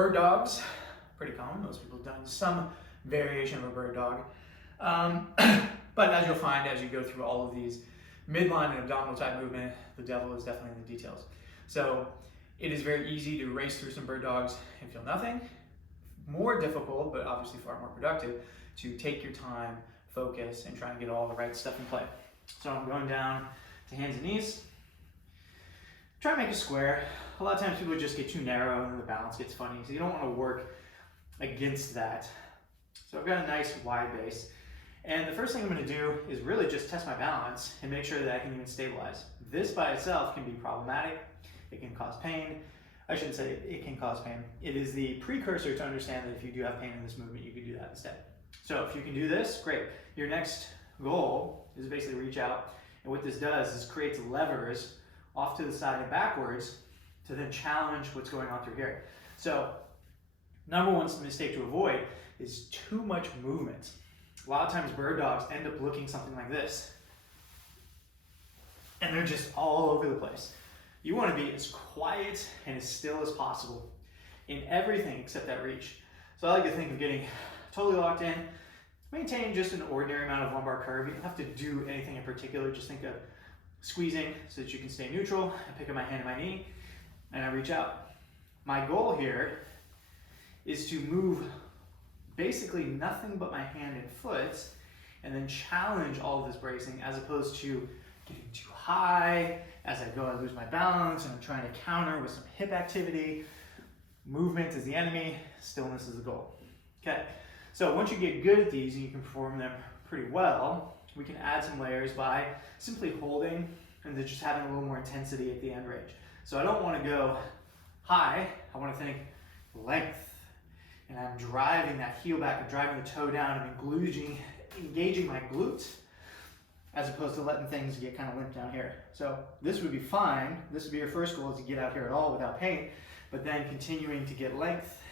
Bird dogs, pretty common. Most people have done some variation of a bird dog. But as you'll find as you go through all of these midline and abdominal type movement, the devil is definitely in the details. So it is very easy to race through some bird dogs and feel nothing. More difficult, but obviously far more productive, to take your time, focus, and try and get all the right stuff in play. So I'm going down to hands and knees. Try and make a square. A lot of times people just get too narrow and the balance gets funny, so you don't want to work against that. So I've got a nice wide base. And the first thing I'm going to do is really just test my balance and make sure that I can even stabilize. This by itself can be problematic. It can cause pain. I shouldn't say it can cause pain. It is the precursor to understand that if you do have pain in this movement, you can do that instead. So if you can do this, great. Your next goal is basically reach out. And what this does is creates levers off to the side and backwards to then challenge what's going on through here. So number one mistake to avoid is too much movement. A lot of times bird dogs end up looking something like this. And they're just all over the place. You want to be as quiet and as still as possible in everything except that reach. So I like to think of getting totally locked in, maintain just an ordinary amount of lumbar curve. You don't have to do anything in particular. Just think of squeezing so that you can stay neutral. I pick up my hand and my knee and I reach out. My goal here is to move basically nothing but my hand and foot and then challenge all of this bracing as opposed to getting too high. As I go, I lose my balance and I'm trying to counter with some hip activity. Movement is the enemy, stillness is the goal. Okay, so once you get good at these and you can perform them pretty well, we can add some layers by simply holding and then just having a little more intensity at the end range. So I don't want to go high, I want to think length. And I'm driving that heel back, I'm driving the toe down, I'm engaging my glute, as opposed to letting things get kind of limp down here. So this would be fine. This would be your first goal, is to get out here at all without pain, but then continuing to get length,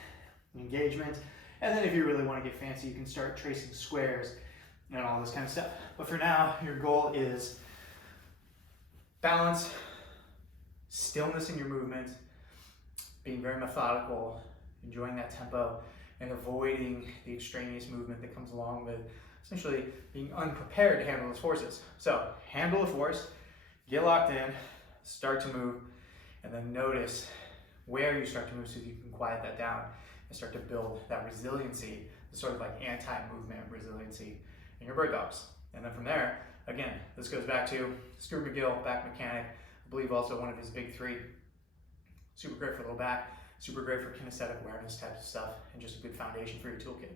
engagement, and then if you really want to get fancy, you can start tracing squares and all this kind of stuff. But for now, your goal is balance, stillness in your movement, being very methodical, enjoying that tempo, and avoiding the extraneous movement that comes along with essentially being unprepared to handle those forces. So handle the force, get locked in, start to move, and then notice where you start to move so you can quiet that down and start to build that resiliency, the sort of like anti-movement resiliency in your bird dogs. And then from there, again, this goes back to Stuart McGill, back mechanic, I believe also one of his big three. Super great for low back, super great for kinesthetic awareness type of stuff, and just a good foundation for your toolkit.